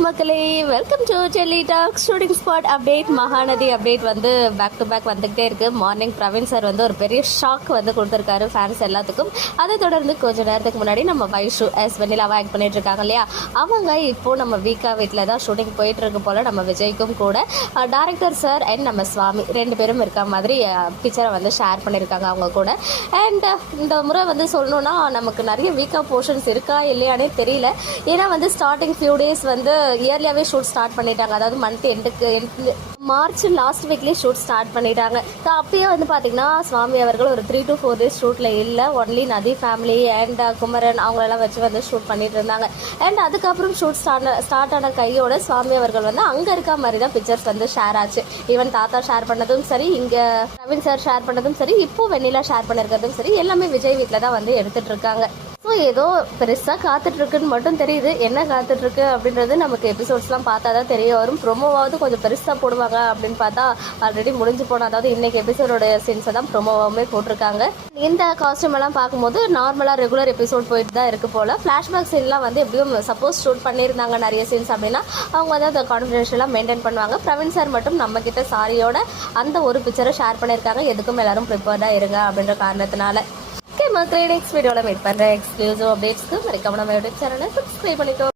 மக்களே, welcome to Delhi talk shooting spot update. Mahanati update வந்து back to back வந்துகிட்டே இருக்கு. மார்னிங் பிரவீன் சார் வந்து ஒரு பெரிய ஷாக் வந்து கொடுத்துருக்காரு ஃபேன்ஸ் எல்லாத்துக்கும். அதை தொடர்ந்து கொஞ்ச நேரத்துக்கு முன்னாடி நம்ம வைஷு வெண்ணிலாவா ஆக்ட் பண்ணிட்டு இருக்காங்க இல்லையா, அவங்க இப்போ நம்ம வீக்கா வீட்டில் தான் ஷூட்டிங் போயிட்டு இருக்கு போல. நம்ம விஜய்க்கும் கூட டைரக்டர் சார் அண்ட் நம்ம சுவாமி ரெண்டு பேரும் இருக்க மாதிரி பிக்சரை வந்து ஷேர் பண்ணியிருக்காங்க அவங்க கூட. அண்ட் இந்த முறை வந்து சொல்லணும்னா நமக்கு நிறைய வீக்கா போர்ஷன்ஸ் இருக்கா இல்லையானே தெரியல. ஏன்னா வந்து ஸ்டார்டிங் ஃபியூ டேஸ் வந்து இயர்லியாகவே ஷூட் ஸ்டார்ட் பண்ணிட்டாங்க. அதாவது மந்த் எண்டுக்கு மார்ச் லாஸ்ட் வீக்லேயே ஷூட் ஸ்டார்ட் பண்ணிட்டாங்க. ஸோ அப்பயே வந்து பார்த்தீங்கன்னா சுவாமி அவர்கள் ஒரு 3 to 4 days ஷூட்டில் இல்லை. ஒன்லி நதி ஃபேமிலி அண்ட் குமரன் அவங்களெல்லாம் வச்சு வந்து ஷூட் பண்ணிட்டு இருந்தாங்க. அண்ட் அதுக்கப்புறம் ஷூட் ஸ்டார்ட் ஆன கையோட சுவாமி அவர்கள் வந்து அங்கே இருக்க மாதிரி தான் பிக்சர்ஸ் வந்து ஷேர் ஆச்சு. ஈவன் தாத்தா ஷேர் பண்ணதும் சரி, இங்கே பிரவீன் சார் ஷேர் பண்ணதும் சரி, இப்போ வெண்ணிலா ஷேர் பண்ணியிருக்கிறதும் சரி, எல்லாமே விஜய் வீட்டில் தான் வந்து எடுத்துகிட்டு இருக்காங்க. ஸோ ஏதோ பெருசாக காத்துட்ருக்குன்னு மட்டும் தெரியுது. என்ன காத்துட்ருக்கு அப்படின்றது நமக்கு எபிசோட்ஸ்லாம் பார்த்தா தான் தெரிய வரும். ப்ரொமோவாவது கொஞ்சம் பெருசாக போடுவாங்க அப்படின்னு பார்த்தா ஆல்ரெடி முடிஞ்சு போன, அதாவது இன்றைக்கி எபிசோடோட சீன்ஸை தான் ப்ரொமோவாகவே போட்டிருக்காங்க. இந்த காஸ்டியூம் எல்லாம் பார்க்கும்போது நார்மலாக ரெகுலர் எபிசோட் போயிட்டு தான் இருக்குது போல். ஃப்ளாஷ்பேக் சீன்லாம் வந்து எப்படியும் சப்போஸ் ஷூட் பண்ணியிருந்தாங்க நிறைய சீன்ஸ் அப்படின்னா அவங்க வந்து அதை கான்ஃபிடென்ஷியலாக மெயின்டைன் பண்ணுவாங்க. பிரவீன் சார் மட்டும் நம்மக்கிட்ட சாரியோட அந்த ஒரு பிக்சரை ஷேர் பண்ணியிருக்காங்க. எதுக்கும் எல்லாரும் ப்ரிப்பேர்டாக இருங்க அப்படின்ற காரணத்தினால. ஓகே மக்களே, நெக்ஸ்ட் வீடியோவில் மீட் பண்ணுறேன். எக்ஸ்க்ளூசிவ் அப்டேட்ஸ்க்கு மறக்காம நம்ம யூடியூப் சேனலை சப்ஸ்கிரைப் பண்ணிக்கோ.